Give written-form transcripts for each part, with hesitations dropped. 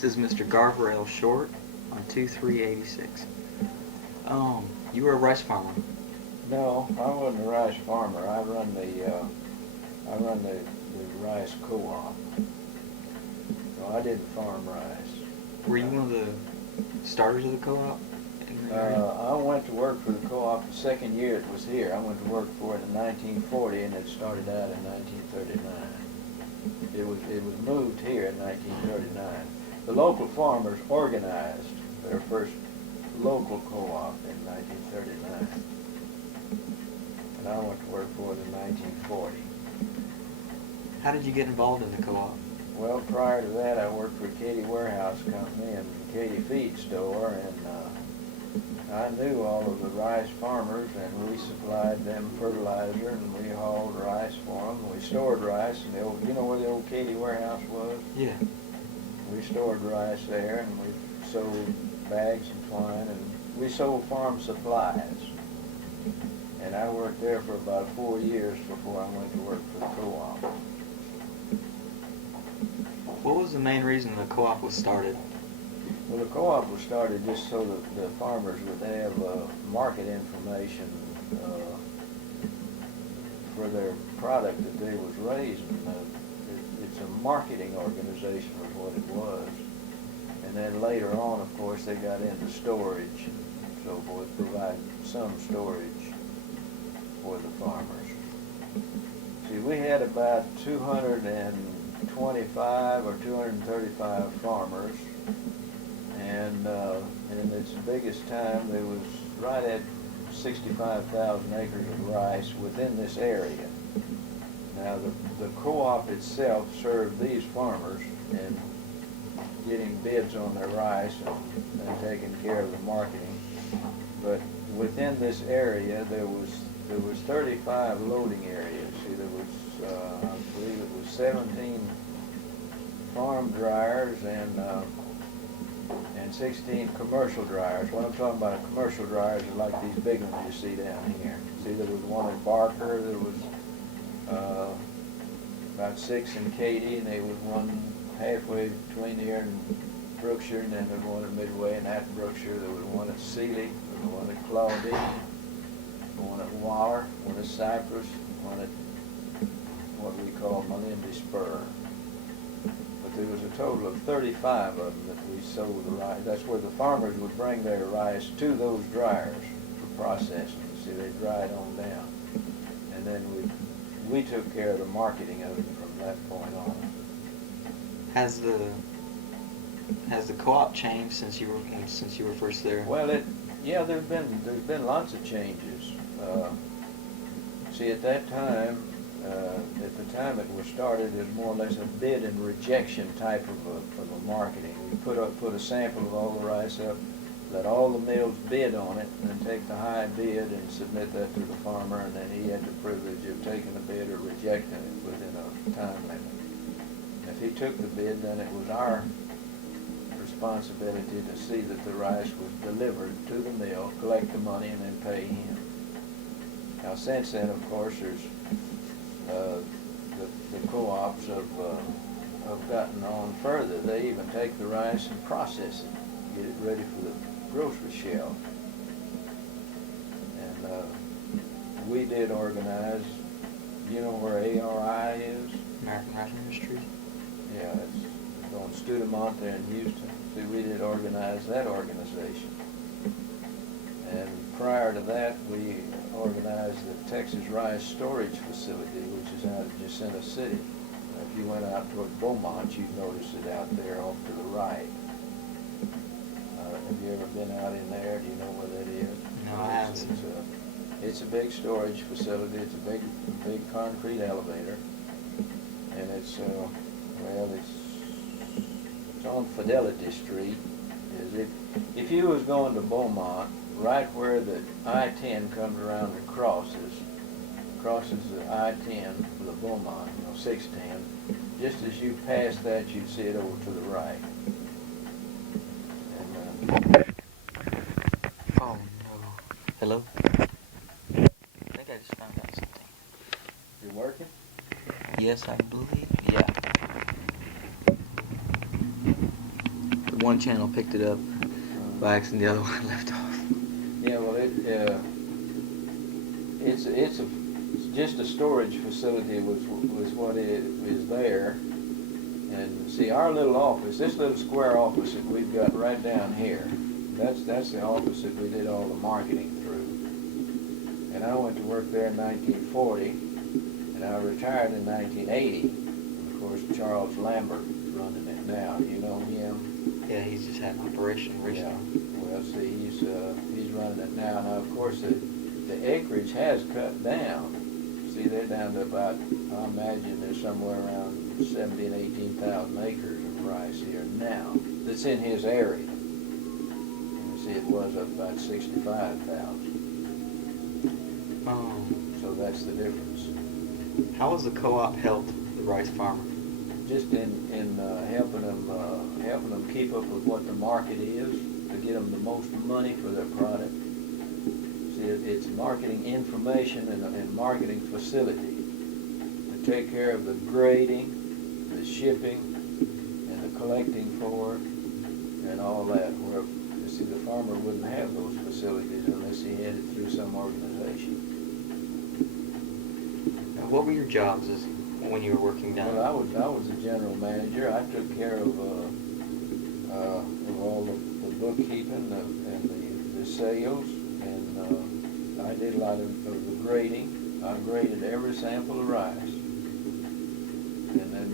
This is Mr. Garber L. Short on 2386. You were a rice farmer. No, I wasn't a rice farmer. I run the rice co-op. No, I didn't farm rice. Were you one of the starters of the co-op in the area? I went to work for the co-op the second year it was here. I went to work for it in 1940, and it started out in 1939. It was moved here in 1939. The local farmers organized their first local co-op in 1939, and I went to work for it in 1940. How did you get involved in the co-op? Well, prior to that, I worked for Katy Warehouse Company and Katy Feed Store, and I knew all of the rice farmers, and we supplied them fertilizer, and we hauled rice for them. We stored rice in the old, you know where the old Katy Warehouse was? Yeah. We stored rice there, and we sold bags and twine, and we sold farm supplies. And I worked there for about 4 years before I went to work for the co-op. What was the main reason the co-op was started? Well, the co-op was started just so that the farmers would have market information for their product that they was raising. It's a marketing organization is what it was. And then later on, of course, they got into storage and so forth, provide some storage for the farmers. See, we had about 225 or 235 farmers, and in its biggest time, there was right at 65,000 acres of rice within this area. Now, the co-op itself served these farmers in getting bids on their rice and taking care of the marketing. But within this area, there was 35 loading areas. See, there was, I believe it was 17 farm dryers and 16 commercial dryers. What I'm talking about commercial dryers are like these big ones you see down here. See, there was one at Barker, there was about 6 in Katy, and there was one halfway between here and Brookshire, and then there was one at Midway, and after Brookshire there was one at Sealy, there was one at Claudine, one at Waller, one at Cypress, one at what we call Melindy Spur. But there was a total of 35 of them that we sold the rice. That's where the farmers would bring their rice to those dryers for processing. See, they dried on down. And then we took care of the marketing of it from that point on. Has the co-op changed since you were first there? Well, there's been lots of changes. See, at that time, at the time it was started, it was more or less a bid and rejection type of a marketing. We put a sample of all the rice up, let all the mills bid on it, and then take the high bid and submit that to the farmer, and then he had the privilege of taking the bid or rejecting it within a time limit. If he took the bid, then it was our responsibility to see that the rice was delivered to the mill, collect the money, and then pay him. Now, since then, of course, there's the co-ops have gotten on further. They even take the rice and process it, get it ready for the grocery shelf. And we did organize. You know where ARI is? American Rice Industries? Yeah, it's on Studemont there in Houston. See, we did organize that organization. And prior to that, we organized the Texas Rice Storage Facility, which is out of Jacinto City. If you went out toward Beaumont, you'd notice it out there off to the right. Have you ever been out in there? Do you know where that is? No, I haven't. It's a big storage facility. It's a big concrete elevator, and it's on Fidelity Street. If you was going to Beaumont, right where the I-10 comes around and crosses the I-10 for the Beaumont, 610, just as you pass that, you'd see it over to the right. Oh no. Hello? I think I just found out something. You're working? Yes, I believe. Yeah. one channel picked it up by accident, the other one left off. Yeah, well, it's just a storage facility was what it is there. And see, our little office, this little square office that we've got right down here, that's the office that we did all the marketing through. And I went to work there in 1940, and I retired in 1980. And of course, Charles Lambert is running it now. You know him? Yeah, he's just had an operation recently. Yeah. Well, see, he's running it now. Now, of course, the acreage has cut down. See, they're down to about, I imagine there's somewhere around 17,000 and 18,000 acres of rice here now. That's in his area. And you see, it was up about 65,000. So that's the difference. How has the co-op helped the rice farmer? Just in helping them keep up with what the market is, to get them the most money for their product. See, it's marketing information and marketing facility to take care of the grading, the shipping, and the collecting for it, and all that. Where, you see, the farmer wouldn't have those facilities unless he had it through some organization. Now, what were your jobs when you were working down? Well, I was a general manager. I took care of all the bookkeeping and the sales, and I did a lot of the grading. I graded every sample of rice, and then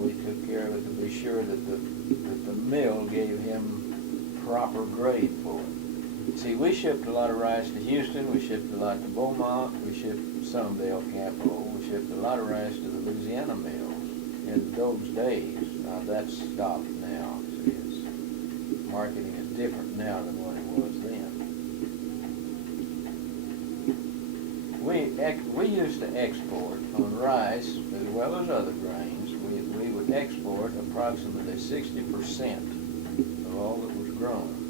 we took care of it to be sure that the mill gave him proper grade for it. See, we shipped a lot of rice to Houston. We shipped a lot to Beaumont. We shipped some to El Campo. We shipped a lot of rice to the Louisiana mills in those days. Now that's stopped now. See, marketing is different now than what it was then. We used to export on rice as well as other grains. We would export approximately 60% of all that was grown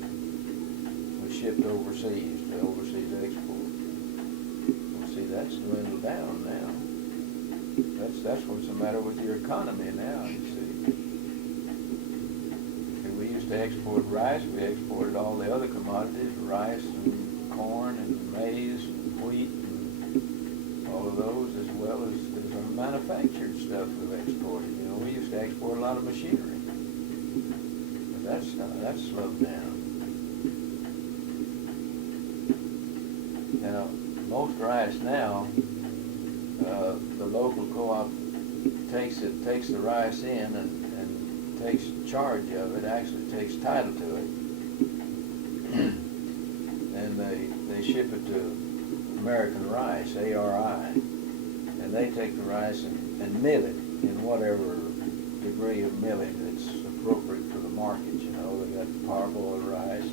was shipped overseas to overseas export. Well, see, that's dwindled down now. That's what's the matter with your economy now, you see. We used to export rice. We exported all the other commodities, rice and corn and maize and wheat and all of those, as well as our manufactured stuff we've exported. You know, we used to export a lot of machinery. But that's slowed down. Now, most rice now, the local co-op takes the rice in and takes charge of it, actually takes title to it, and they ship it to American Rice, ARI, and they take the rice and mill it in whatever degree of milling that's appropriate for the market. You know, they got parboiled rice.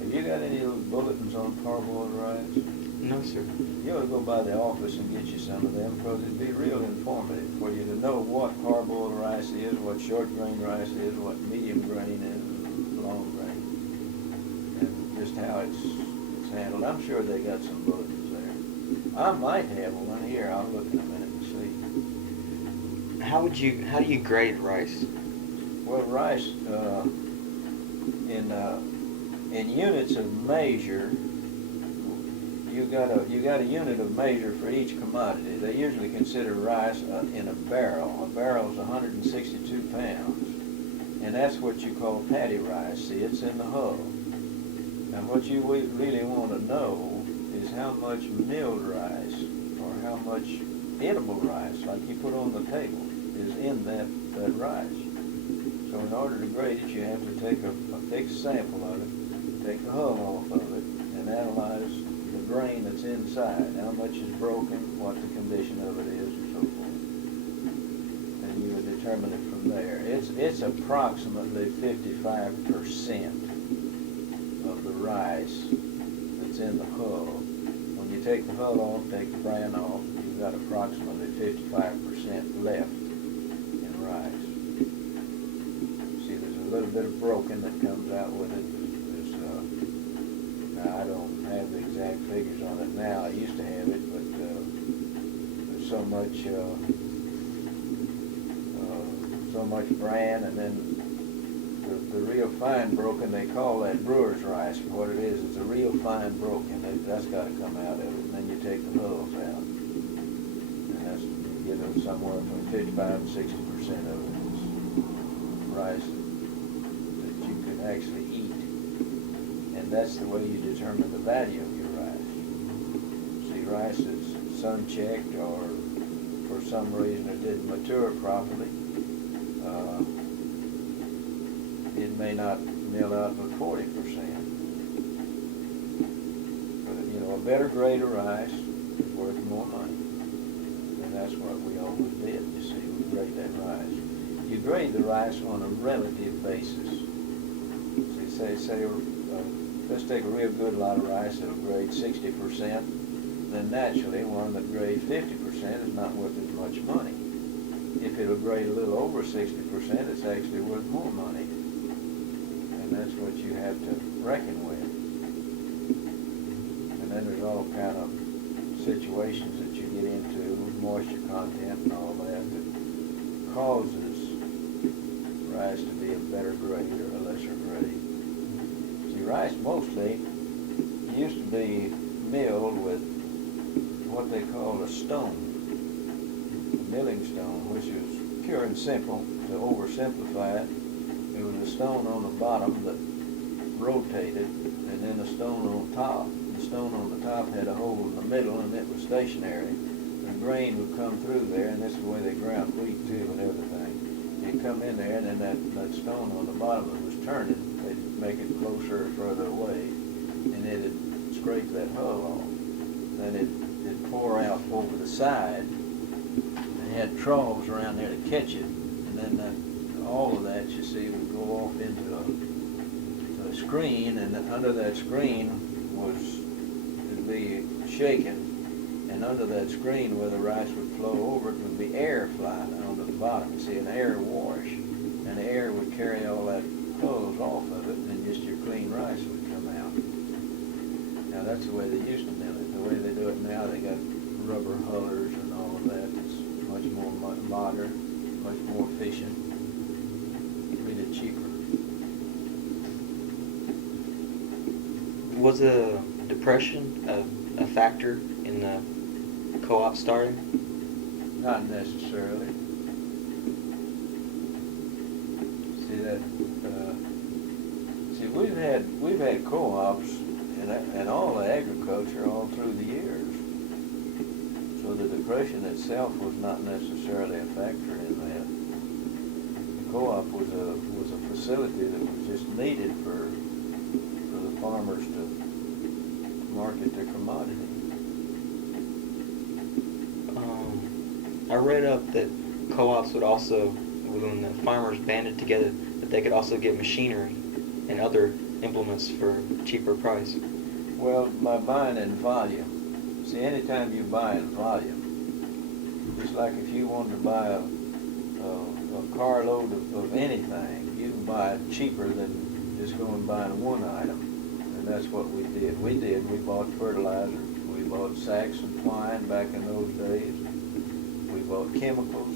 Have you got any of those bulletins on parboiled rice? No, sir. You ought to go by the office and get you some of them, because it'd be real informative for you to know what parboiled rice is, what short grain rice is, what medium grain is, and long grain, and just how it's handled. I'm sure they got some bulletins there. I might have one here. I'll look in a minute and see. How do you grade rice? Well, rice in units of measure. You got a unit of measure for each commodity. They usually consider rice in a barrel. A barrel is 162 pounds, and that's what you call paddy rice. See, it's in the hull. Now, what you really want to know is how much milled rice or how much edible rice, like you put on the table, is in that rice. So in order to grade it, you have to take a fixed sample of it, take the hull off of it, and analyze the grain that's inside, how much is broken, what the condition of it is, and so forth. And you would determine it from there. It's approximately 55% of the rice that's in the hull. When you take the hull off, take the bran off, you've got approximately 55% left in rice. See, there's a little bit of broken that comes out with it. Now, I don't have the exact figures on it now. I used to have it, but there's so much bran, and then the the real fine broken, they call that brewer's rice. But what it is, it's a real fine broken. That's got to come out of it. And then you take the hulls out. And that's, you get them somewhere from 55 to 60% of it is rice that you can actually eat. And that's the way you determine the value of your rice. See, rice that's sun-checked or for some reason it didn't mature properly, it may not mill out but 40%. But, you know, a better grade of rice is worth more money. And that's what we always did, you see, we grade that rice. You grade the rice on a relative basis. See, say let's take a real good lot of rice that'll grade 60%, then naturally one that grades 50% is not worth as much money. If it'll grade a little over 60%, it's actually worth more money. And that's what you have to reckon with. And then there's all kind of situations that you get into, moisture content and all that causes rice to be a better grade or a lesser grade. See, rice mostly used to be milled with what they call a stone, a milling stone, which was pure and simple. To oversimplify it, it was a stone on the bottom that rotated, and then a stone on top. The stone on the top had a hole in the middle, and it was stationary. The grain would come through there, and this is the way they ground wheat too and everything. You'd come in there, and then that stone on the bottom that was turning, they'd make it closer or further away, and it'd scrape that hull off. Then it'd pour out over the side. They had troughs around there to catch it, and then all of that, you see, would go off into a screen, and under that screen it'd be shaken, and under that screen where the rice would flow over, it would be air flying on the bottom. You see, an air wash, and the air would carry all that hulls off of it, and just your clean rice would come out. Now that's the way they used to mill it. The way they do it now, they got rubber hullers and all of that. It's much more modern, much more efficient, really cheaper. Was a depression a factor in the co-op starting? Not necessarily. See that? See, we've had co-ops and all the agriculture all through the years. So the depression itself was not necessarily a factor in that. The co-op was a facility that was just needed for the farmers to market their commodity. I read up that co-ops would also, when the farmers banded together, that they could also get machinery and other implements for cheaper price. Well, by buying in volume. See, anytime you buy in volume, it's like if you wanted to buy a carload of anything, you can buy it cheaper than just going and buying one item. And that's what we did. We bought fertilizer. We bought sacks of twine back in those days. We bought chemicals.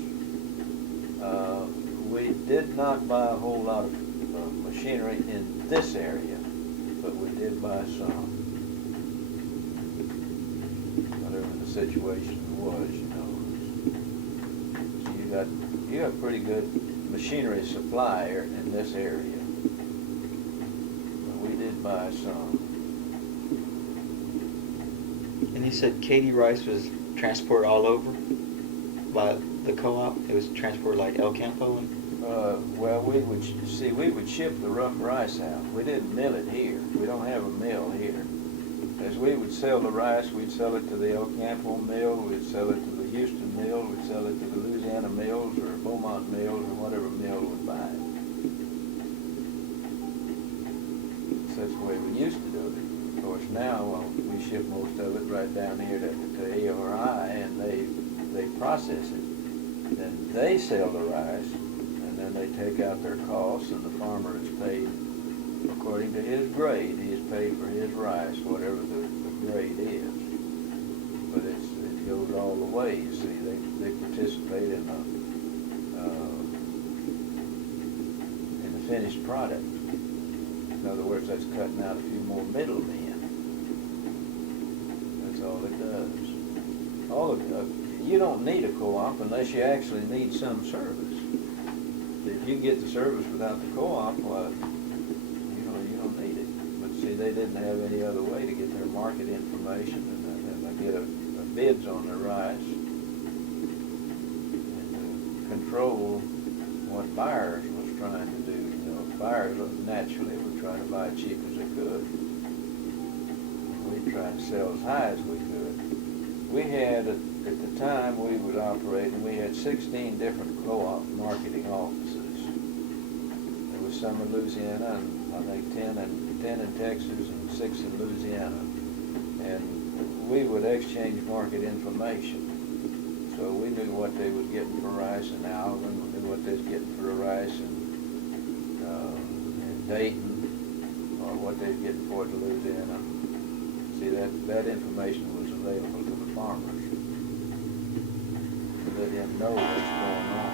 We did not buy a whole lot of machinery in this area, but we did buy some. Whatever the situation was, you know. So you got pretty good machinery supply in this area. But we did buy some. And you said Katy rice was transported all over by the co-op? It was transported like El Campo? Well, we would ship the rough rice out. We didn't mill it here. We don't have a mill here. As we would sell the rice, we'd sell it to the El Campo mill, we'd sell it to the Houston mill, we'd sell it to the Louisiana mills or Beaumont mills or whatever mill would buy it. So that's the way we used to do it. Of course, now we ship most of it right down here to ARI, and they process it. Then they sell the rice, and then they take out their costs, and the farmer is paid according to his grade. He is paid for his rice, whatever the grade is. But it goes all the way, you see. They participate in the finished product. In other words, that's cutting out a few more middlemen. That's all it does. You don't need a co-op unless you actually need some service. If you get the service without the co-op, well, you don't need it. But see, they didn't have any other way to get their market information and to get a bids on their rice and to control what buyers was trying to do. Buyers naturally were trying to buy as cheap as they could. We tried to sell as high as we could. We had, at the time we was operating, we had 16 different co-op marketing offices. There was some in Louisiana, and I think 10 in Texas and 6 in Louisiana. And we would exchange market information. So we knew what they was getting for rice in Alvin, we knew what they was getting for rice in Dayton, or what they was getting for it in Louisiana. See, that information was available to the farmers. So they didn't know what's going on.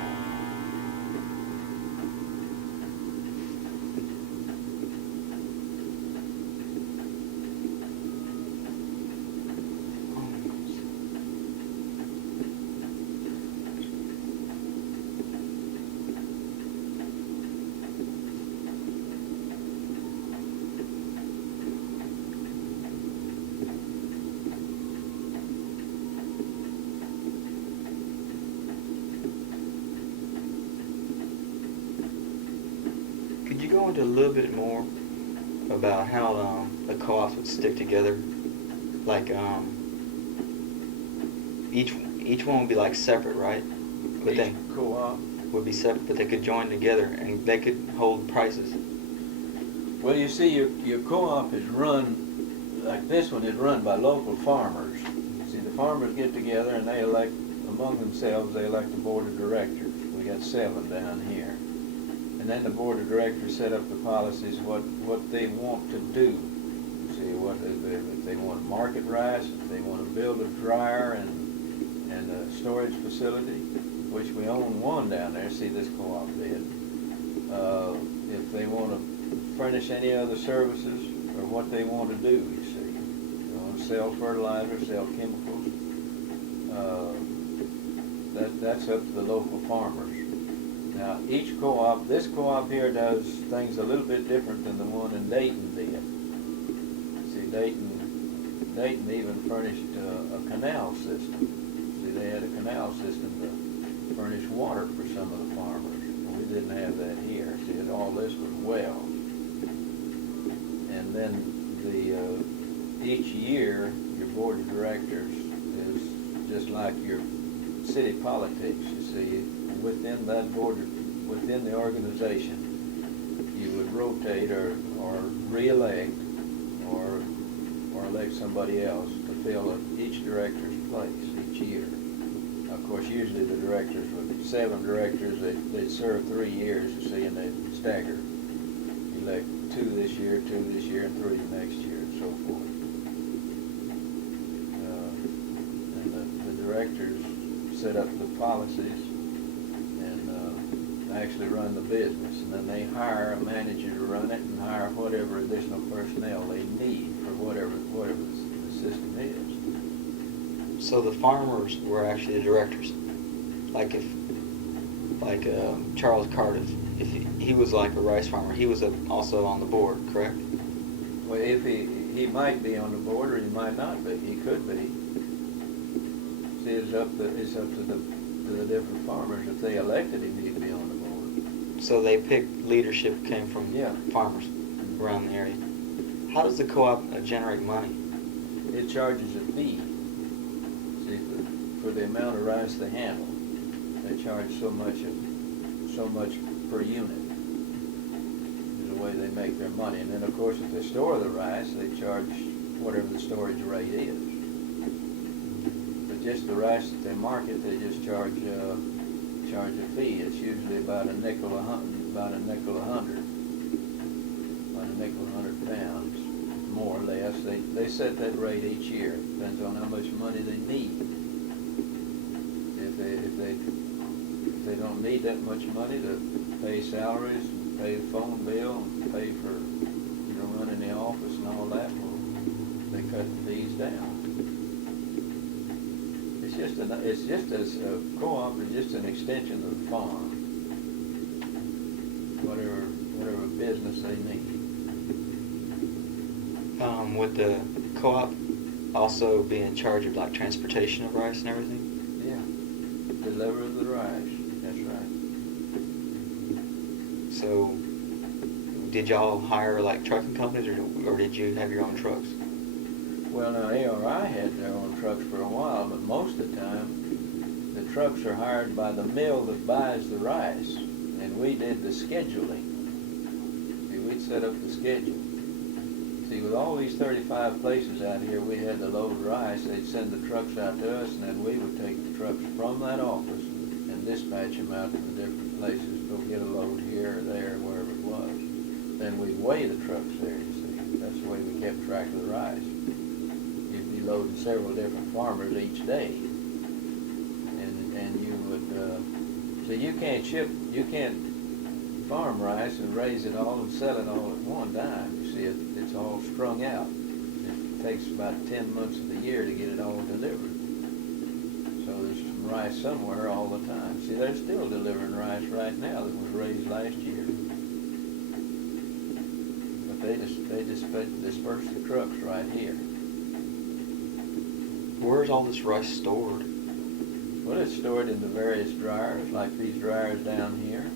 Could you go into a little bit more about how the co-ops would stick together? Like each one would be like separate, right? But Each then co-op. would be separate, but they could join together and they could hold prices. Well, you see, your co-op is run, like this one is run by local farmers. See, the farmers get together and they elect, among themselves, they elect a board of directors. We got 7 down here. And then the board of directors set up the policies, what they want to do. See, if they want to market rice, if they want to build a dryer and a storage facility, which we own one down there. See, this co-op did. If they want to furnish any other services, or what they want to do, you see. They want to sell fertilizer, sell chemicals. That's up to the local farmers. Now, each co-op, this co-op here does things a little bit different than the one in Dayton did. See, Dayton even furnished a canal system. See, they had a canal system to furnish water for some of the farmers. We didn't have that here. See, all this was wells. And then each year, your board of directors is just like your city politics. You see, within that board, within the organization, you would rotate or re-elect or elect somebody else to fill each director's place each year. Of course, usually the directors, with 7 directors, they'd serve 3 years, you see, and they'd stagger. Elect 2 this year, 2 this year, and 3 the next year, and so forth. And the directors set up the policies and actually run the business, and then they hire a manager to run it and hire whatever additional personnel they need for whatever the system is. So the farmers were actually the directors. Like Charles Cardiff, if he was like a rice farmer, he was also on the board, correct? Well, if he might be on the board, or he might not be. He could be. See, it's up to the different farmers. If they elected him, he'd be on the board. So they picked leadership came from farmers around the area. How does the co-op generate money? It charges a fee. See, for the amount of rice they handle, they charge so much per unit. Is the way they make their money. And then, of course, if they store the rice, they charge whatever the storage rate is. But just the rice that they market, they just charge a fee. It's usually about a nickel a hundred pounds, more or less. They set that rate each year. Depends on how much money they need. If they don't need that much money to pay salaries, pay the phone bill, and pay for, running the office and all that. Well, they cut the fees down. A co-op is just an extension of the farm. Whatever business they need. Would the co-op also be in charge of like transportation of rice and everything? Yeah, deliver the rice. That's right. So, did y'all hire like trucking companies, or did you have your own trucks? Well, now ARI had their own trucks for a while, but most of the time, the trucks are hired by the mill that buys the rice, and we did the scheduling. See, we'd set up the schedule. See, with all these 35 places out here, we had to load rice. They'd send the trucks out to us, and then we would take the trucks from that office and dispatch them out to the different places, go get a load here or there, wherever it was. Then we'd weigh the trucks there, you see. That's the way we kept track of the rice. You'd be loading several different farmers each day. And you would, so you can't farm rice and raise it all and sell it all at one time. You see, it's all strung out. It takes about 10 months of the year to get it all delivered. So there's some rice somewhere all the time. See, they're still delivering rice right now that was raised last year. But they disperse the trucks right here. Where's all this rice stored? Well, it's stored in the various dryers, like these dryers down here.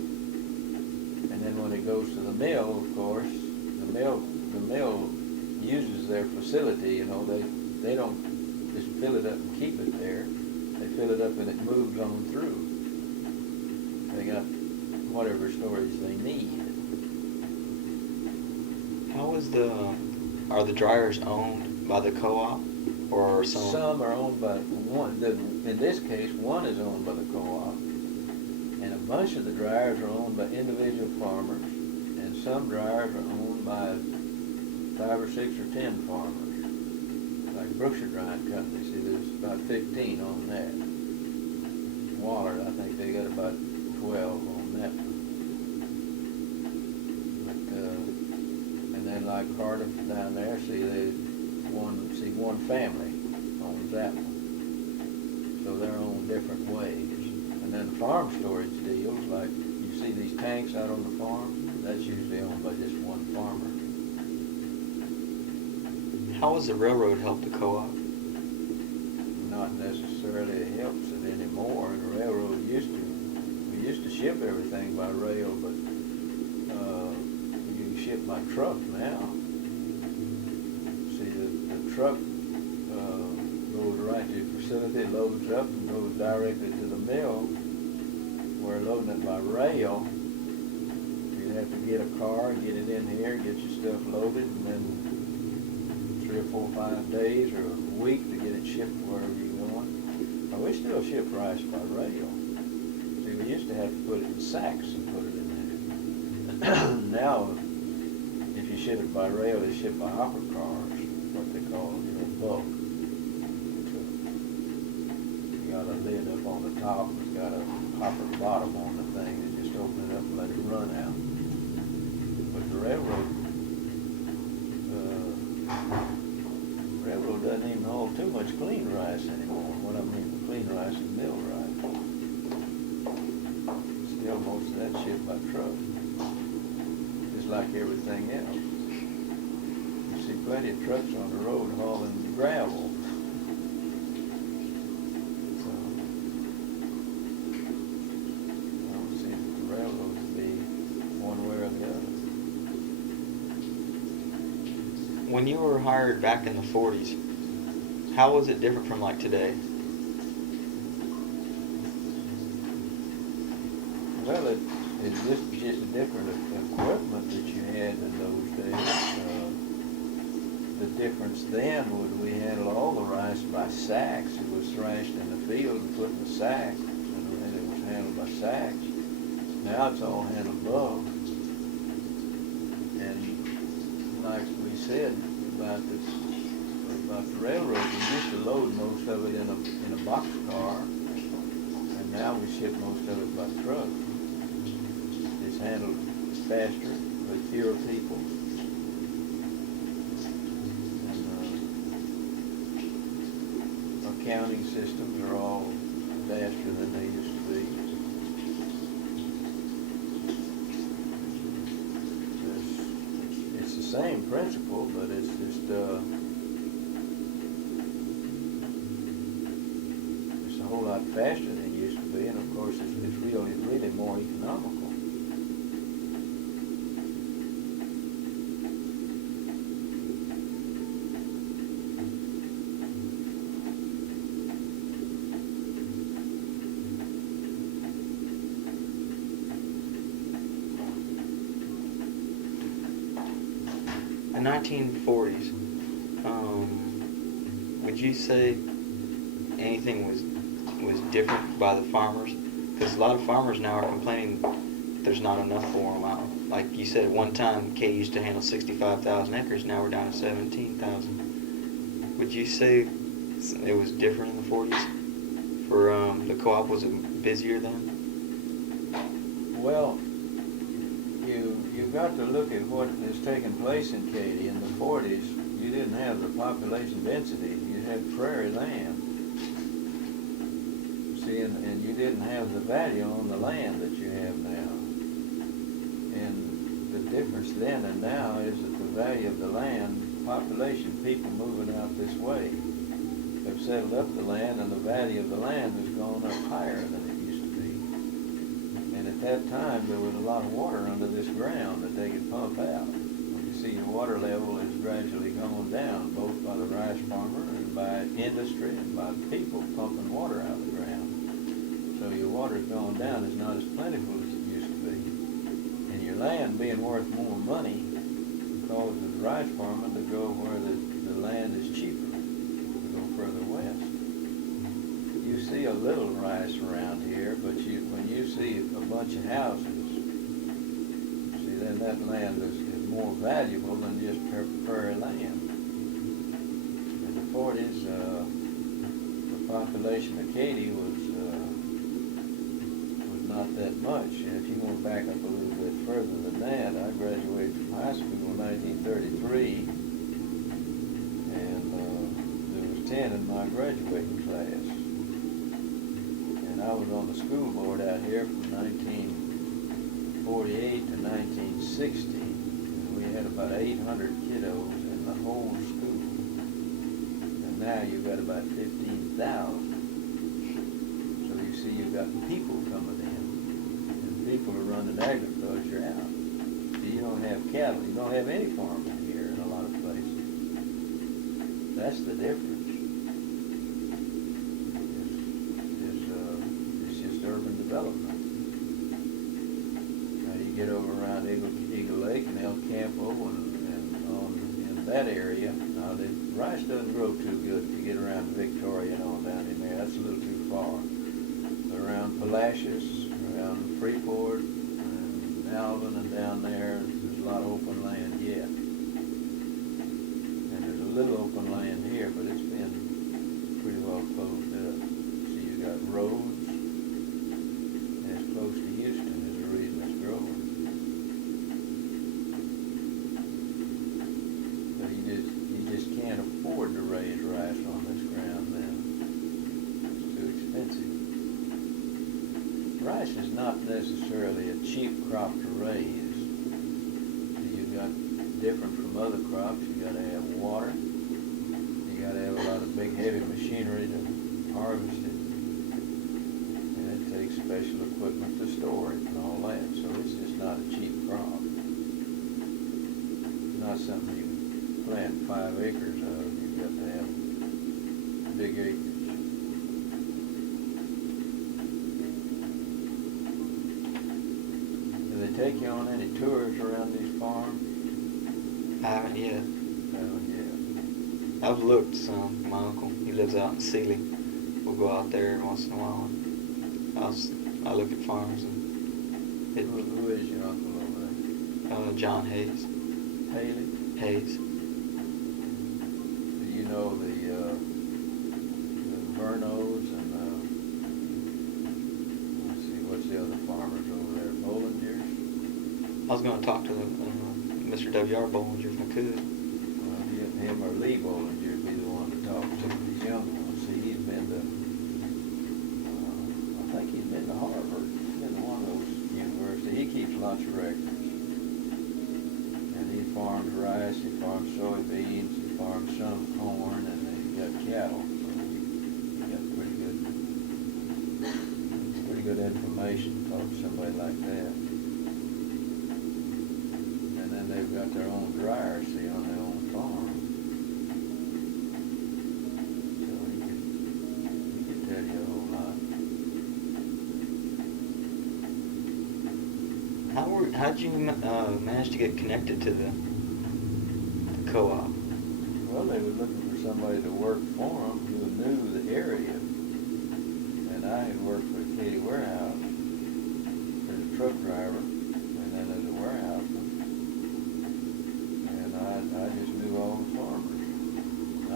And then when it goes to the mill, of course, the mill uses their facility. They don't just fill it up and keep it there. They fill it up and it moves on through. They got whatever storage they need. Are the dryers owned by the co-op, or some? Some are owned by one. In this case, one is owned by the co-op, and a bunch of the dryers are owned by individual farmers, and some dryers are owned by 5 or 6 or 10 farmers, like Brookshire Drying Company. See, there's about 15 on that. Waller, I think they got about 12 on that one. And then like Cardiff down there, one family owns that one. So they're owned different ways. And then the farm storage deals, like you see these tanks out on the farm, that's usually owned by just one farmer. How has the railroad helped the co-op? Not necessarily helps it anymore. And the railroad we used to ship everything by rail, but you can ship by truck now. See, the truck goes right to your facility, loads up and goes directly to the mill. We're loading it by rail. You'd have to get a car, get it in here, get your stuff loaded, and then 3 or 4 or 5 days or a week to get it shipped wherever you're going. Now, we still ship rice by rail. See, we used to have to put it in sacks and put it in there. Now, if you ship it by rail, they ship by hopper cars, what they call bulk. You got a lid up on the top, it's got a hopper bottom on the thing, and just open it up and let it run out. But the railroad doesn't even haul too much clean rice anymore. What I mean, clean rice and mill rice. Still, most of that shit by truck, just like everything else. You see plenty of trucks on the road hauling gravel. So, I don't see that the railroad would be one way or the other. When you were hired back in the 40s, how was it different from like today? Well, it's just a different equipment that you had in those days. The difference then was we handled all the rice by sacks. It was thrashed in the field and put in the sack, and it was handled by sacks. Now it's all handled above. And like we said about the railroad, we used to load most of it in a box car, and now we ship most of it by truck. It's handled faster with fewer people. And our counting systems are all faster than they used to be. It's the same principle, but it's just it's a whole lot faster than it used to be, and of course it's really more economical. The 1940s, would you say anything was different by the farmers? Because a lot of farmers now are complaining there's not enough for them out. Like you said, at one time, Katy used to handle 65,000 acres. Now we're down to 17,000. Would you say it was different in the 40s? For the co-op, was it busier then? Well, you've got to look at what has taken place in Katy. In the 40s, you didn't have the population density. You had prairie land. See, and you didn't have the value on the land that you have now. And the difference then and now is that the value of the land, population, people moving out this way, have settled up the land, and the value of the land has gone up higher than it used to be. And at that time, there was a lot of water under this ground that they could pump out. You see, the water level is gradually going down, both by the rice farmer and by industry and by people pumping water out of the ground. So your water's going down is not as plentiful as it used to be. And your land being worth more money causes rice farming to go where the land is cheaper, to go further west. You see a little rice around here, but when you see a bunch of houses, see, then that land is more valuable than just prairie land. In the 40s, the population of Katy was not that much. And if you want to back up a little bit further than that, I graduated from high school in 1933, and there was 10 in my graduating class. And I was on the school board out here from 1948 to 1960. We had about 800 kiddos in the whole school. And now you've got about 15,000. So you see you've got people coming in. And people are running agriculture out. You don't have cattle. You don't have any farming here in a lot of places. That's the difference. It's just urban development. Now you get over around Eagle Lake and El Campo and on in that area. Now the rice doesn't grow too good if you get around Victoria and on down in there. That's a little too far. But around Palacios, around Freeport and Alvin and down there, there's a lot of open land yet. And there's a little open land here, but it's been pretty well closed up. So you got roads, and it's close to Houston is the reason it's growing. So you just can't afford to raise rice on this ground now. It's too expensive. Rice is not necessarily a cheap crop to raise. You've got different from other crops. You got to have water. You got to have a lot of big heavy machinery to harvest it. And it takes special equipment to store it and all that. So it's just not a cheap crop. It's not something you can plant 5 acres of. You've got to have big acres. Do they take you on any tours around these farms? I haven't yet. Oh, yeah. I've looked some. My uncle, he lives out in Sealy. We'll go out there once in a while. I look at farms and Who is your uncle over there? John Hayes. Haley? Hayes. Do you know the Vernos and let's see, what's the other farmers over there? Bollingers? I was going to talk to Mr. W.R. Bollinger if I could. Well, him or Lee Bollinger would be the one to talk to. These young ones. See, he's been to, I think he's been to Harvard. He's been to one of those universities. He keeps lots of records. And he farms rice, he farms soybeans, he farms some corn, and then he's got cattle. So he got pretty good information to talk to somebody like that. And then they've got their own dryer, see, on their own farm. So he could tell you a whole lot. How'd you manage to get connected to the co-op? Well, they were looking for somebody to work for them who knew the area. And I had worked for Katy Warehouse as a truck driver, and then as a warehouseman. And I just knew all the farmers. I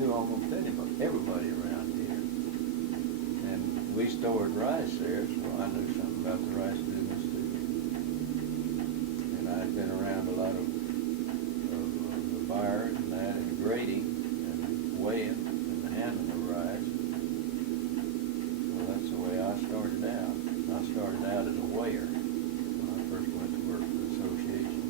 knew almost everybody around here. And we stored rice there, so I knew something about the rice business too. And I'd been around a lot of the buyers and that, and grading and weighing and handling the rice. Well, that's the way I started out. I started out as a weigher when I first went to work for the association.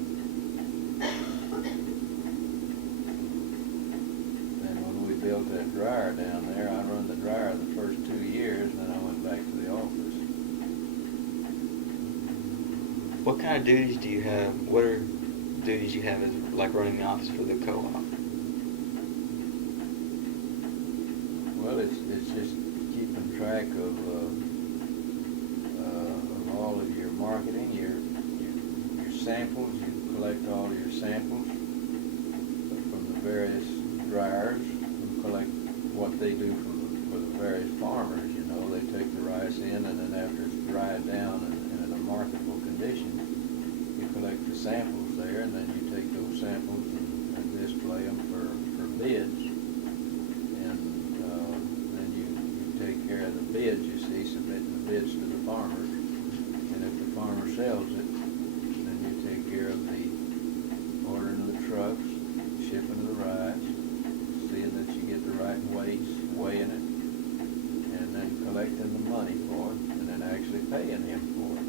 Then when we built that dryer down there, I run the dryer the first 2 years, and then I went back to the office. What kind of duties do you have? What are duties you have as like running the office for the co-op? Well, it's just keeping track of all of your marketing, your samples. You collect all your samples from the various dryers, and collect what they do for the various farmers. You know, they take the rice in, and then after it's dried down and in a marketable condition, you collect the samples there, and then you take those samples and display them for bids. And then you take care of the bids, you see, submitting the bids to the farmers. And if the farmer sells it, then you take care of the ordering of the trucks, shipping of the rice, seeing that you get the right weights, weighing it, and then collecting the money for it, and then actually paying him for it.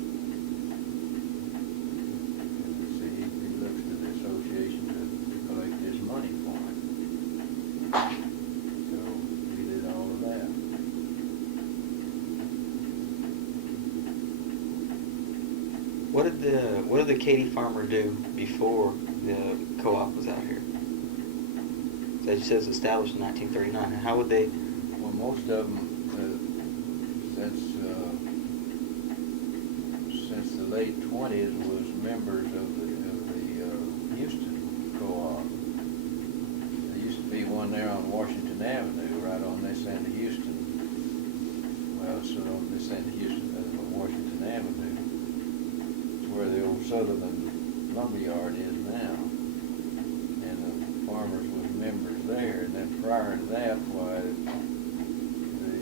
And you see, he looks to the association to collect his money for him. So we did all of that. What did the Katy farmer do before the co-op was out here? It says established in 1939. How would they? Well, most of them, since the late 20s, was members of the Houston co-op. There used to be one there on Washington Avenue, right on this end of Houston. Well, so on this end of Houston, that's on Washington Avenue. It's where the old Sutherland lumberyard is now. And the farmers was members there. And then prior to that, why, the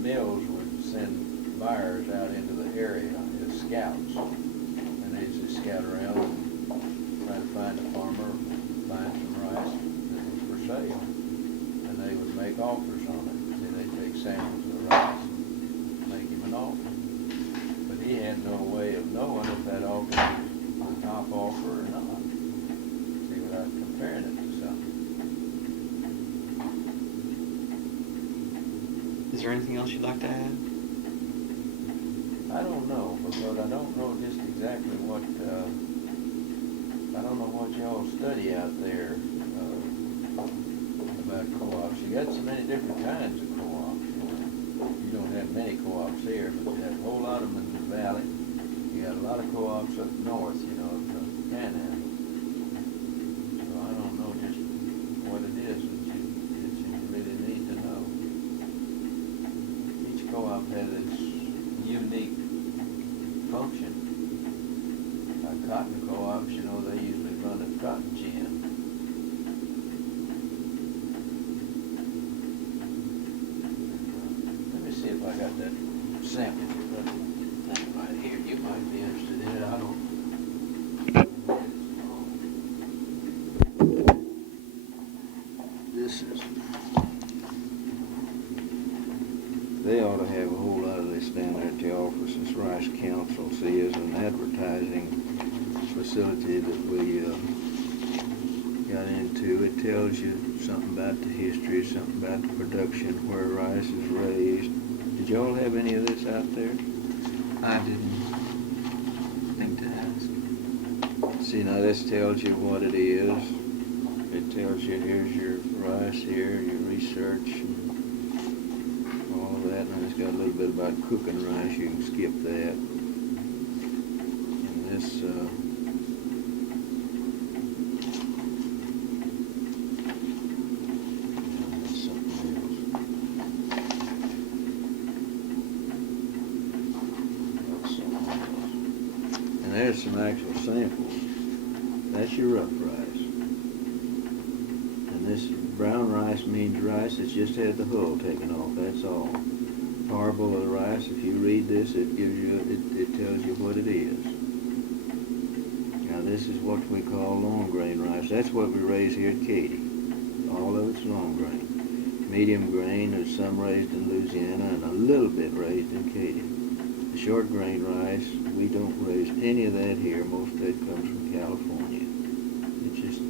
mills would send buyers out into the area as scouts. And they'd just scout around and try to find a farmer, find some rice that was for sale. And they would make offers on it. See, they'd take samples of the rice and make him an offer. But he had no way of knowing if that offer was a top offer or not. See, without comparing it to something. Is there anything else you'd like to add? I don't know, because I don't know just exactly what, I don't know what y'all study out there about co-ops. You got so many different kinds of co-ops. You don't have many co-ops here, but you have a whole lot of them in the valley. You got a lot of co-ops up north, you know, up the Panhandle. So I don't know just what it is that you really need to know. Each co-op has its unique function. Cotton co-ops, you know, they usually run a cotton gin. Let me see if I got that sample thing right here. You might be interested in it. I don't offices. They ought to have a whole lot of this down there at the office. This Rice Council, see, is an advertising facility that we got into. It tells you something about the history, something about the production, where rice is raised. Did y'all have any of this out there? I didn't think to ask. See, now this tells you what it is. It tells you here's your rice here, your research, and all of that. And it's got a little bit about cooking rice. You can skip that. And this, that's something else. That's something else. And there's some actual samples. That's your rough rice. And this brown rice means rice that's just had the hull taken off, that's all. Parboil of the rice, if you read this, it gives you, it tells you what it is. Now this is what we call long grain rice. That's what we raise here at Katy. All of it's long grain. Medium grain, there's some raised in Louisiana and a little bit raised in Katy. The short grain rice, we don't raise any of that here. Most of it comes from California. It's just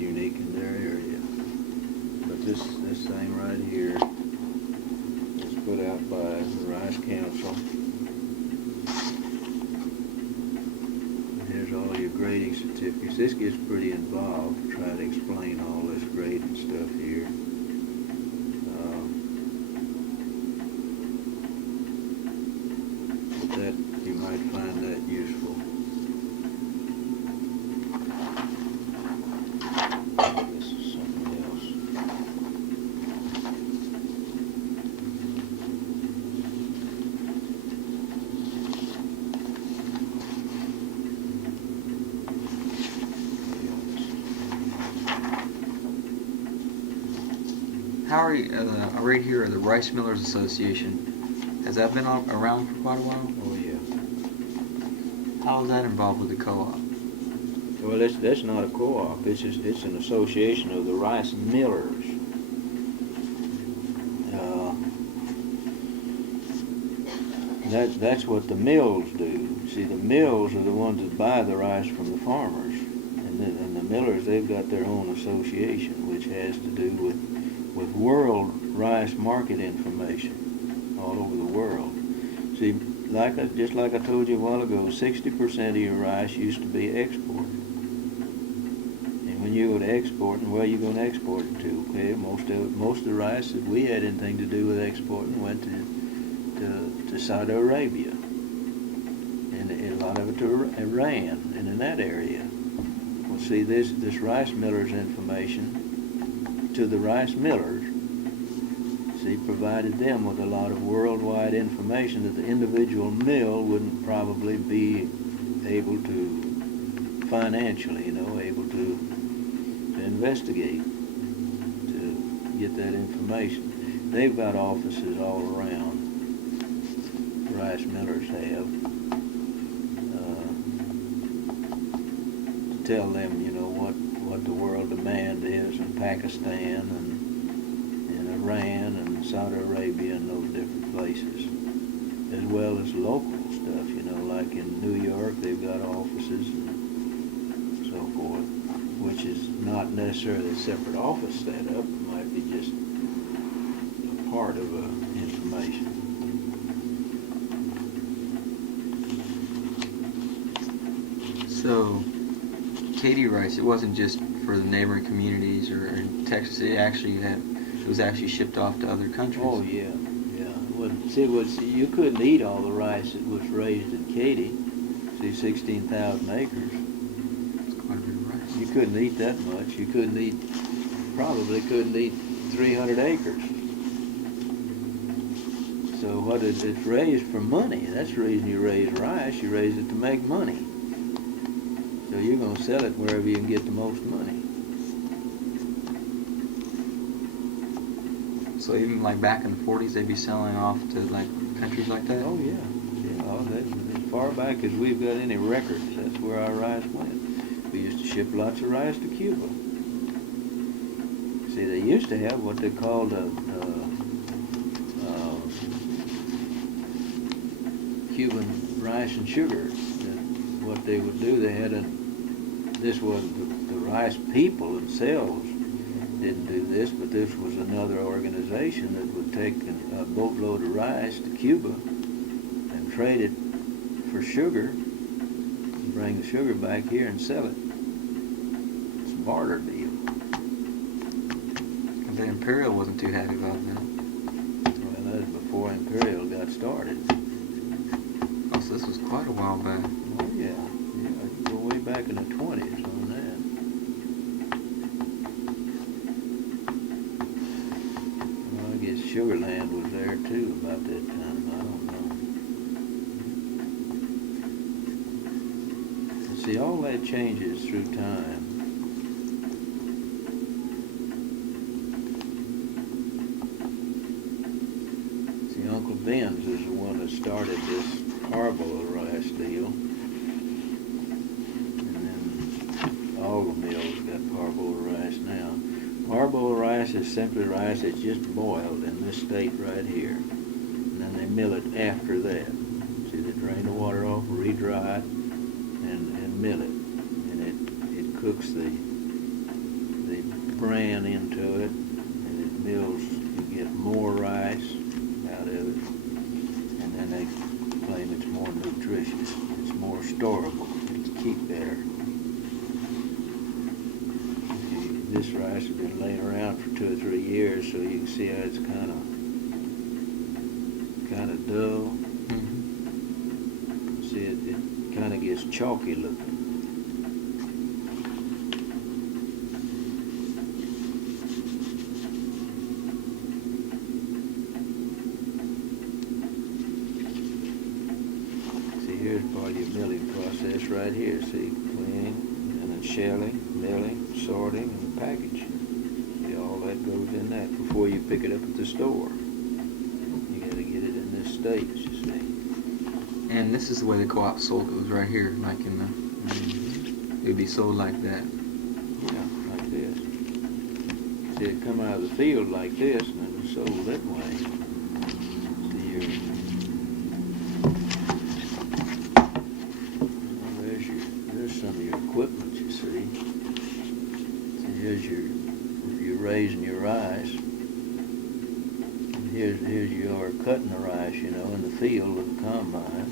unique in their area. But this thing right here is put out by the Rice Council. And here's all your grading certificates. This gets pretty involved to try to explain all this grading stuff here. But that, you might find that useful. This is something else. How are you, I read here the Rice Millers Association. Has that been around for quite a while? Oh yeah. How is that involved with the co-op? Well, that's not a co-op. It's an association of the rice millers. That's what the mills do. See, the mills are the ones that buy the rice from the farmers, and the millers, they've got their own association, which has to do with world rice market information all over the world. See, just like I told you a while ago, 60% of your rice used to be exported. And when you go to exporting, where are you going to export it to? Okay, most of the rice that we had anything to do with exporting went to Saudi Arabia, and a lot of it to Iran, and in that area. Well, see, this rice millers information to the rice millers, see, provided them with a lot of worldwide information that the individual mill wouldn't probably be able to financially, able to investigate, to get that information. They've got offices all around. Rice millers have, to tell them, what the world demand is in Pakistan and Iran and Saudi Arabia and those different places, as well as local stuff, like in New York they've got offices and so forth, which is not necessarily a separate office set up. It might be just a part of information. So, Katy rice, it wasn't just for the neighboring communities or in Texas. It was actually shipped off to other countries. Oh yeah, yeah. Well, see, you couldn't eat all the rice that was raised in Katy. See, 16,000 acres. That's quite a bit of rice. You couldn't eat that much. You probably couldn't eat 300 acres. So it's raised for money. That's the reason you raise rice. You raise it to make money. So you're going to sell it wherever you can get the most money. So even like back in the 40s, they'd be selling off to like countries like that? Oh yeah. That's as far back as we've got any records. That's where our rice went. We used to ship lots of rice to Cuba. See, they used to have what they called a Cuban rice and sugar. What they would do, they had this was the rice people themselves didn't do this, but this was another organization that would take a boatload of rice to Cuba and trade it for sugar, and bring the sugar back here and sell it. It's a barter deal. The Imperial wasn't too happy about that. Well, that was before Imperial got started. Oh, so this was quite a while back. Oh yeah, you go way back in the 20s on that. Well, I guess Sugarland was there too about that time. I don't know. See, all that changes through time. See, Uncle Ben's is the one that started this Harbaugh rice deal. And then all the mills got Harbaugh rice now. Harbaugh rice is simply rice that's just boiled in this state right here. And then they mill it after that. See, they drain the water off, re-dry it, and mill it. And it cooks the bran into it, and it mills, you get more rice out of it. And then they claim it's more nutritious, it's more storable, it's keep better. This rice has been laying around for 2 or 3 years, so you can see how it's kind of dull. Mm-hmm. See, it kind of gets chalky looking. Here's part of your milling process right here. See, cleaning, and then shelling, milling, sorting, and packaging. See, all that goes in that before you pick it up at the store. You got to get it in this state, you see. And this is the way the co-op sold it, was right here, like in the, it would be sold like that. Yeah, like this. See, it come out of the field like this, and it was sold that way. See, there's some of your equipment, you see. See, here's you're raising your rice. And here's you are cutting the rice, you know, in the field with the combine.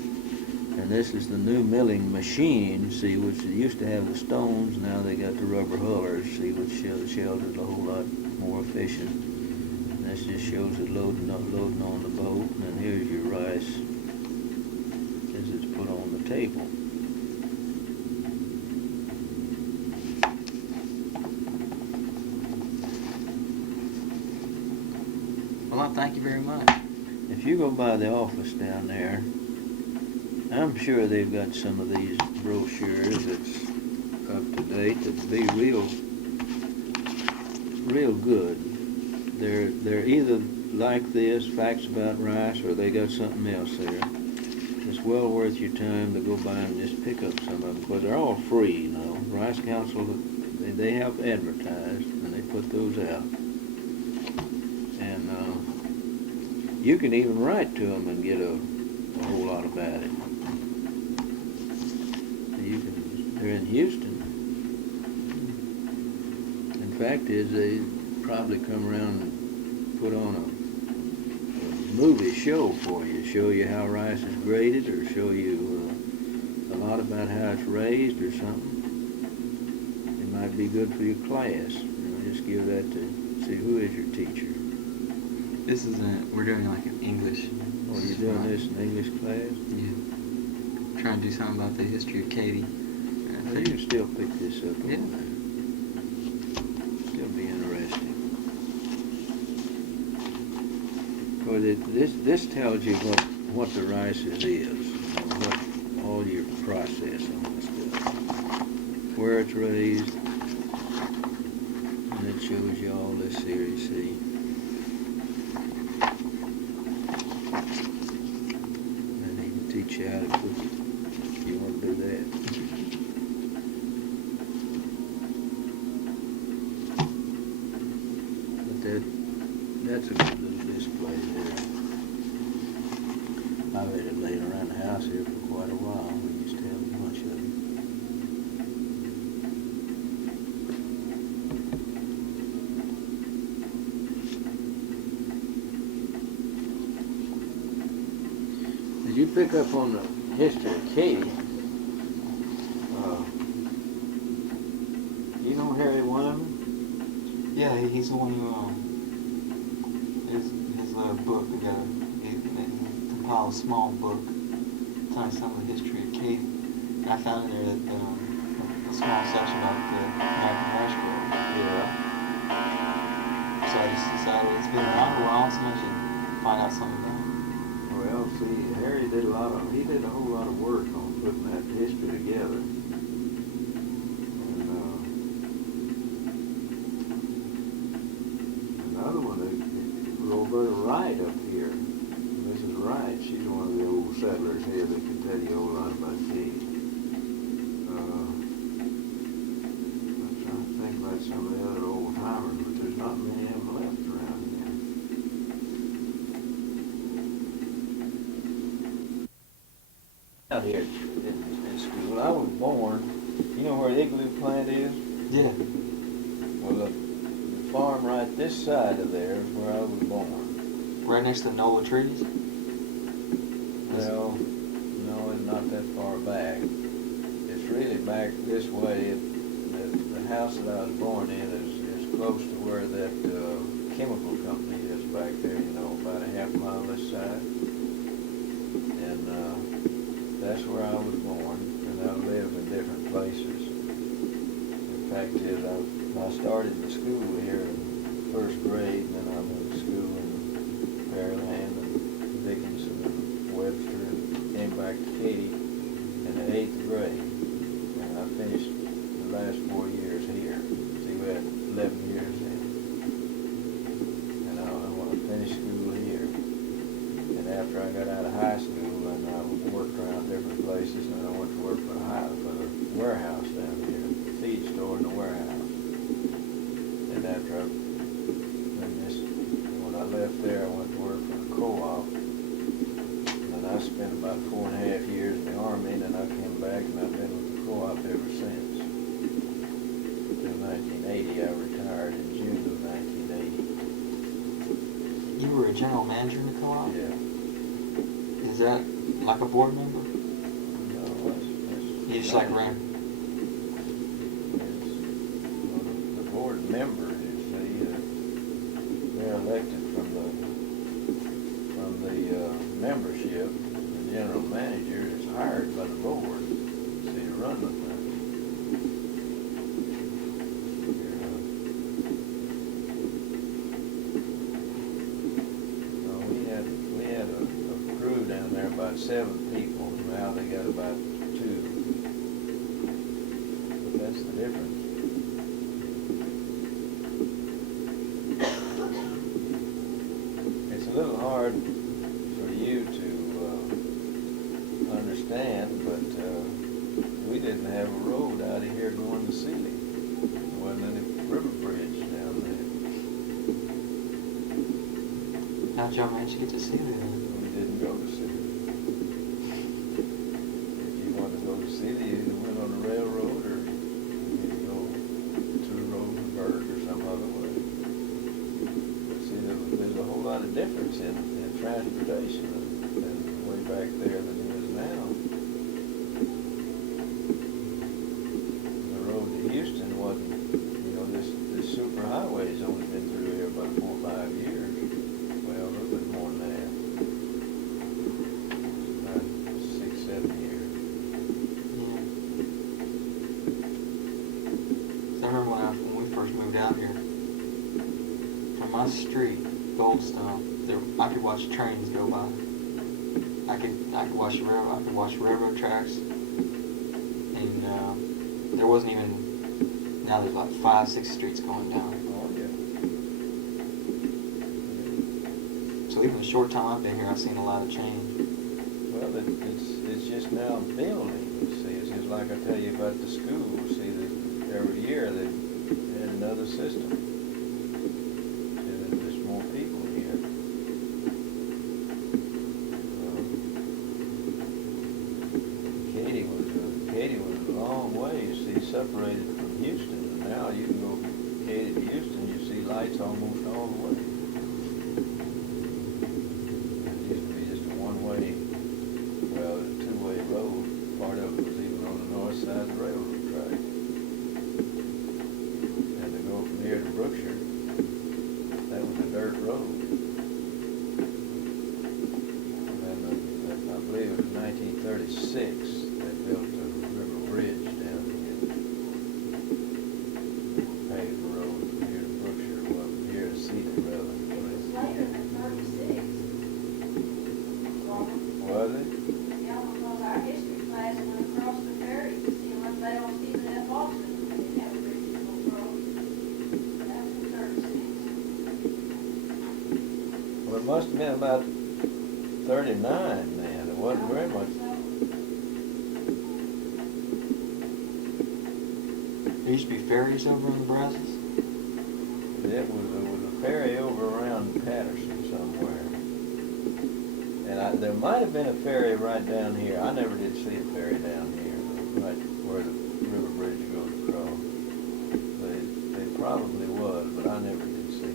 And this is the new milling machine, see, which used to have the stones, now they got the rubber hullers, see, which shells it a whole lot more efficient. And this just shows it loading on the boat. And then here's your rice as it's put on the table. Well, I thank you very much. If you go by the office down there, I'm sure they've got some of these brochures that's up to date that'd be real good. They're either like this, facts about rice, or they got something else there. It's well worth your time to go by and just pick up some of them, because they're all free, you know. Rice Council, they have advertised, and they put those out. And you can even write to them and get a whole lot about it. They're in Houston. In fact, they probably come around and put on a movie show for you, show you how rice is graded, or show you a lot about how it's raised or something. It might be good for your class. You know, just give that to see who is your teacher. This is we're doing like an English. Oh, you're doing this in English class? Yeah. Trying to do something about the history of Katy. Well, you can still pick this up Yeah. on there. It's going to be interesting. Because this tells you what the rice is, what all your process on this stuff, where it's raised, and it shows you all this here, you see. And he can teach you how to cook it if you want to do that. The that's a good little display there. I've had it laying around the house here for quite a while. We used to have a bunch of them. Did you pick up on the history of Katy? You know Harry Wyman? Yeah, he's the one who his book. He compiled a small book telling some of the history of Katy. And I found in there that a small section about the American Horse Girl. Yeah. So I just decided it's been around a while, so I should find out something about it. Well, see, Harry did a whole lot of work on putting that history together. And another one, Roberta Wright up here. Mrs. Wright, she's one of the old settlers here that can tell you a whole lot about Katy. I'm trying to think about some of the other old timers, but there's not many of them left around here. Out here in school, I was born. You know where the igloo plant is? Yeah. Well, the farm right this side of there is where I was born. Right next to Nola trees? Well, no, it's not that far back. It's really back this way. The house that I was born in is close to where that chemical company is back there, you know, about a half mile this side. And that's where I was born, and I lived in different places. The fact is, I started in school here in first grade, and then I went to school in Pearland and Dickinson and Webster, and came back to Katy in the 8th grade, and I finished the last 4 years here. See, we had 11 years then. And I finished school here. And after I got out of high school, and I worked around different places, and then I went to work for the warehouse down here, the feed store and the warehouse. And when I left there, I went to work for the co-op. And I spent about 4.5 years in the Army, and then I came back, and I've been with the co-op ever since. Until 1980, I retired in June of 1980. You were a general manager in the co-op? Yeah. Is that like a board member? No, You just like ran? The board members, they're elected from the membership. The general manager is hired by the board, to run the thing. We had a crew down there, about 7 people. Now they got about 2. But that's the difference. It's a little hard for you to understand, but we didn't have a road out of here going to Sealy. There wasn't any river bridge down there. How'd y'all manage to get to Sealy then? We didn't go to Sealy. If you wanted to go to Sealy, you either went on the railroad or you could go to Rosenberg or some other way. But see, there's a whole lot of difference in transportation than way back there than it is now. The road to Houston wasn't, this super highway's only been through here about 4 or 5 years. Well, a little bit more than that. About 6, 7 years. Yeah. So I remember when we first moved out here, from my street, Goldstone, I could watch trains go by. I could watch railroad tracks, and there wasn't even. Now there's like 5, 6 streets going down. Oh, yeah. So even the short time I've been here, I've seen a lot of change. Well, it's just now building. You see, it's just like I tell you about the school. See, that every year they add another system. separated from Houston, and now you can go from Katy to Houston, you see lights almost all the way. It used to be just a one-way, well, a two-way road. Part of it was even on the north side of the railroad track. And to go from here to Brookshire, that was a dirt road. And then I believe it was 1936, they built the river bridge down here. Paved the road from here to Brookshire, well, from here to Sealy rather than It was later than 36. Was it? Yeah, because our history class went across the ferry to see what they all see that Boston. They didn't have a bridge to go across. That was in 36. Well, it must have been about 39 then. It wasn't very much. There used to be ferries over in the Brazos. There was a ferry over around Patterson somewhere. And there might have been a ferry right down here. I never did see a ferry down here, right where the river bridge goes across. They probably was, but I never did see it.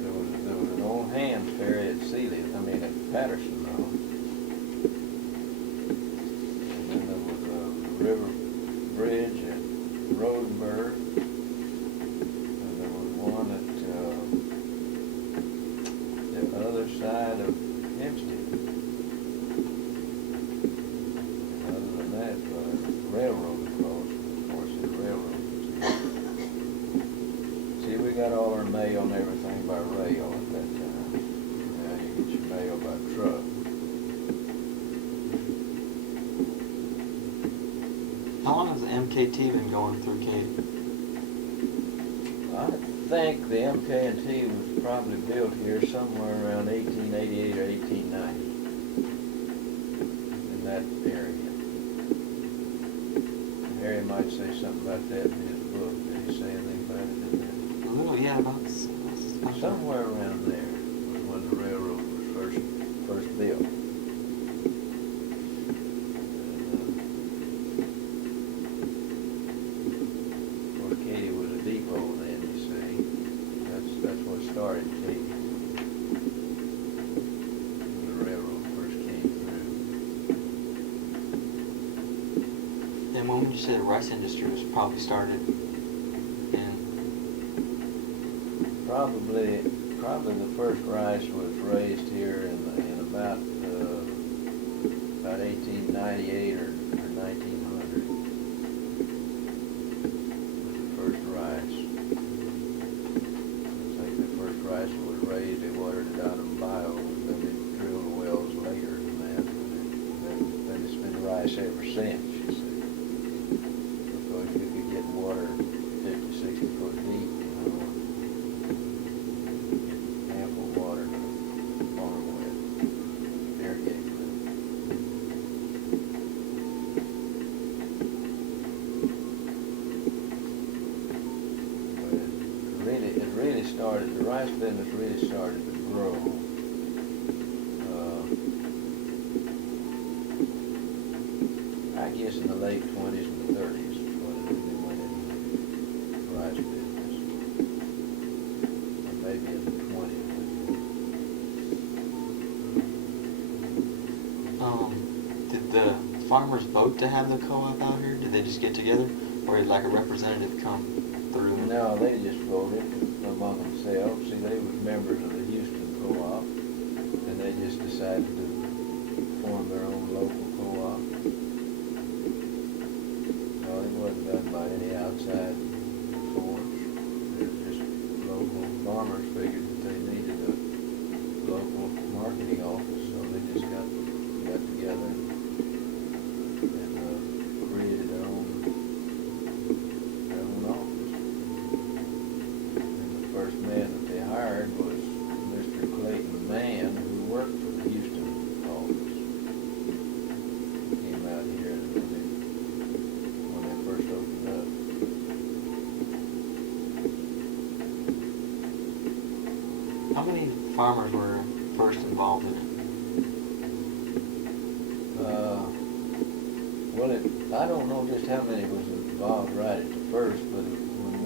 There was an old hand ferry at Sealy, I mean at Patterson though. And then there was a river bridge at Rodenburg. And there was one at the other side of Hempstead. And other than that, railroad across, of course, the railroad. See, we got all our mail and everything by rail at that time. Now you get your mail by truck. How long has the MKT been going through Katy? I think the MK&T was probably built here somewhere around 1888 or 1890. In that area. Harry might say something about that in his book. Did he say anything about it in there? A little, yeah, about Somewhere around there was when the railroad was first built. Of course, Katy was a depot then, you see. That's what started Katy. When the railroad first came through. And when you said the rice industry was probably started in Probably the first rice was raised here in about 1898 or 1900. Was the first rice. I think the first rice was raised. They watered it out of bios. Then they drilled the wells later than that. Then it's been rice ever since. You see, because you could get water 50, 60 foot deep. Ample water to farm with, irrigate with. But it really started, the rice business really started to grow. I guess in the late 20s and the 30s is when it really went into the rice business. Or maybe in the 20s. Did the farmers vote to have the co-op out here? Did they just get together, or did like a representative come through? No, they just voted among themselves. See, they was members of the Houston co-op, and they just decided to form their own local co-op. No, it wasn't done by any outside force. It was just local farmers figured that they needed a local marketing office, so they just got together and created their own office. And the first man that they hired was Mr. Clayton Mann, who worked for the Houston office. He came out here when they first opened up. farmers were first involved in it? Well, I don't know just how many was involved right at the first, but when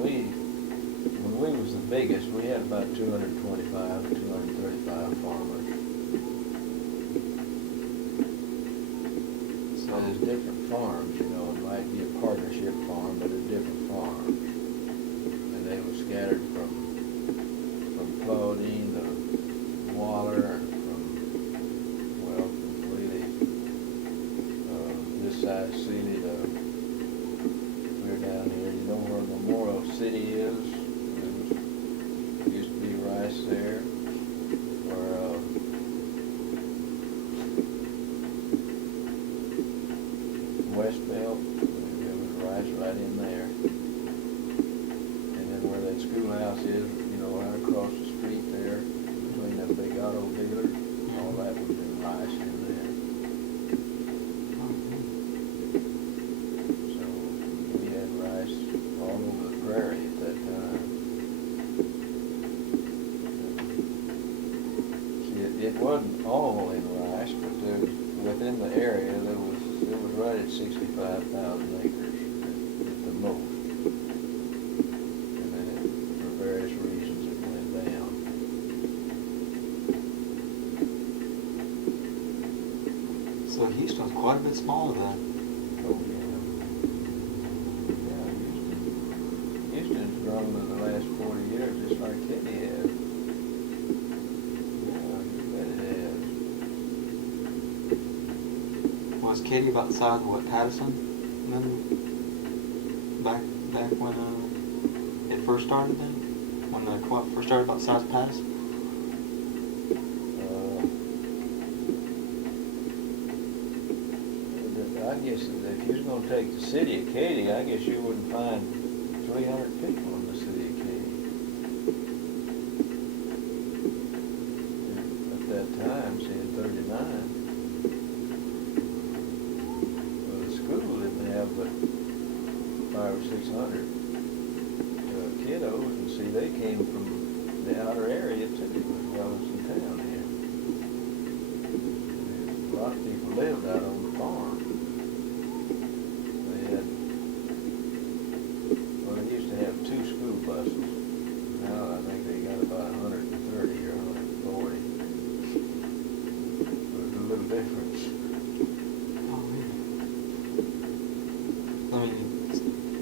we was the biggest, we had about 225 or 235 farmers. So there's different farms, you know. It might be a partnership farm, but they're different farms, and they were scattered from Claudine to Waller, and from really this side of Sealy to clear down here. You know where Memorial City is? There used to be rice there. Where West Belt, there was rice right in there. And then where that schoolhouse is, you know, right across the street there, between that big auto dealer, all that was in rice in there. So we had rice all over the prairie at that time. See, it wasn't all in rice, but within the area it was right at 65,000 acres at the most. And then for various reasons it went down. So Houston was quite a bit smaller then. Oh, yeah. Yeah, Houston's grown in the last 40 years just like Katy has. Yeah, you bet it has. Was Katy about the size of what, Patterson? Then back when it first started then? When the co-op first started, about the size of Patterson? I guess if you was going to take the city of Katy, I guess you wouldn't find 300 people in the city of Katy. At that time, see, in 39. Well, the school didn't have but 500 or 600 kiddos, and see, they came from the outer area too, as well as in town here. A lot of people lived out on the farm. They used to have 2 school buses. Now I think they got about 130 or 140. There's a little difference. Oh, man. I mean,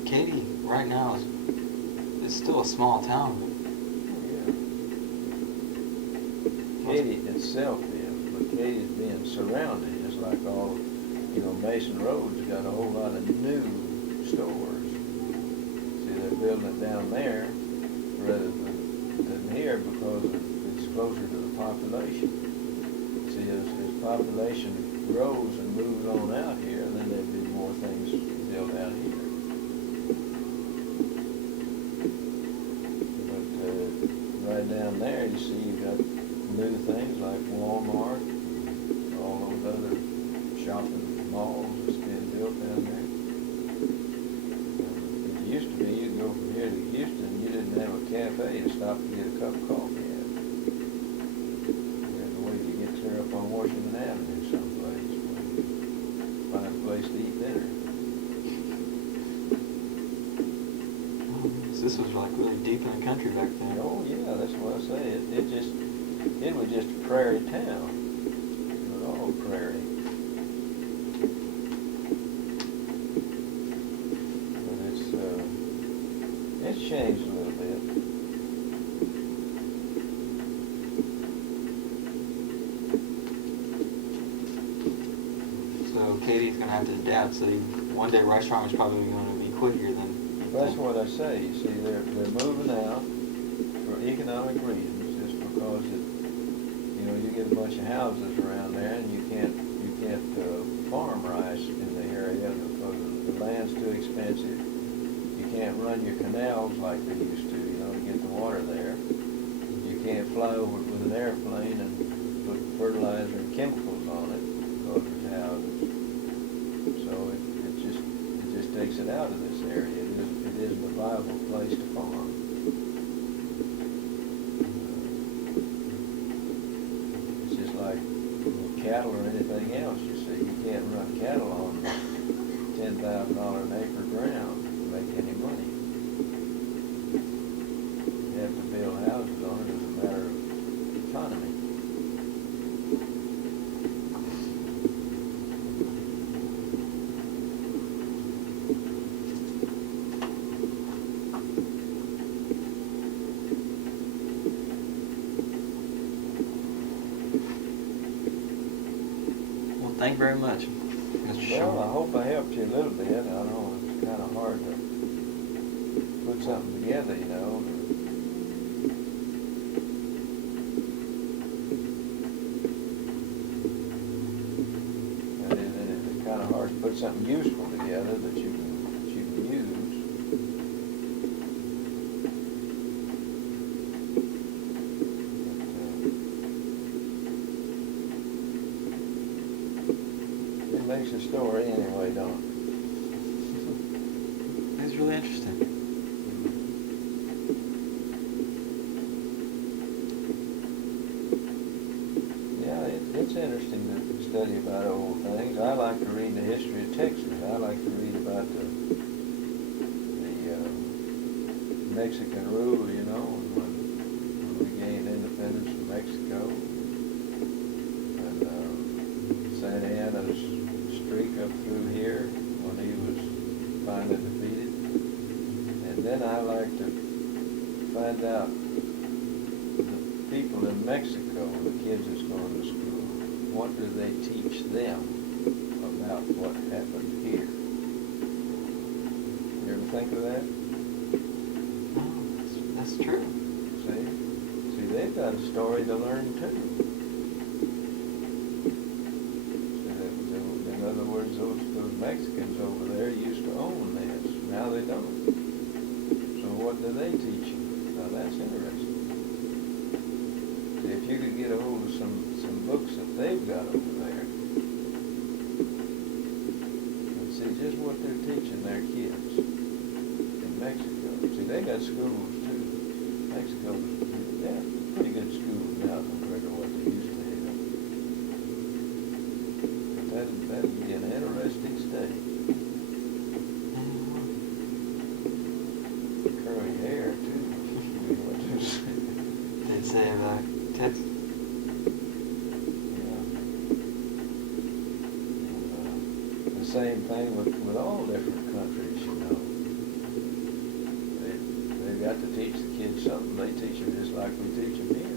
Katy right now is still a small town. Yeah. Katy itself is, but Katy's being surrounded, just like all, you know, Mason Road's got a whole lot of new stores. See, they're building it down there rather than here because it's closer to the population. See, as population grows and moves on out here, then there'd be more things built out here. But right down there, you see, you got new things like Walmart, all those other shopping malls that's being built down there. It used to be you'd go from here to Houston, you didn't have a cafe to stop to get a cup of coffee at. You had to wait to get clear up on Washington Avenue someplace, find a place to eat dinner. So this was like really deep in the country back then. Oh yeah, that's what I say. It was just a prairie town. It was all prairie. But it's changed a little bit. So Katy's gonna have to adapt. So one day rice farming's probably going to be quicker than. That's what I say. You see, they're moving out for economic reasons, just because you get a bunch of houses around there, and you can't farm rice in the area because the land's too expensive. You can't run your canals like they used to, to get the water there. You can't fly over it with an airplane and put fertilizer and chemicals on it because there's houses. So it just takes it out of this area. It isn't a viable place to farm. cattle or anything else, you see. You can't run cattle on $10,000 an acre ground to make any money. You have to build houses on it as a matter of economy. Well, thank you very much, Mr. Well, I Sherman. hope I helped you a little bit. I know it's kind of hard to put something together, you know. It's kind of hard to put something useful together that you can use. But, it makes a story anyway, don't it? It's really interesting. Yeah, it's interesting to study about old things. I like to read the history of Texas. I like to read about the Mexican rule, you know, when we gained independence from Mexico. And Santa Anna's streak up through here when he was finally defeated. And then I like to find out the people in Mexico, the kids that's going to school, what do they teach them about what happened here? You ever think of that? Oh, that's true. See, they've got a story to learn too. In other words, those Mexicans over there used to own this. Now they don't. So what do they teach you? Now that's interesting. See, if you could get a hold of some books that they've got over there, and see just what they're teaching their kids in Mexico. See, they got schools too. Mexico, they have pretty good schools now compared to what they used to have. But that'd be an interesting study. Curly hair too. They say about Texas. The same thing with all different countries, you know. They've got to teach the kids something. They teach them just like we teach them here.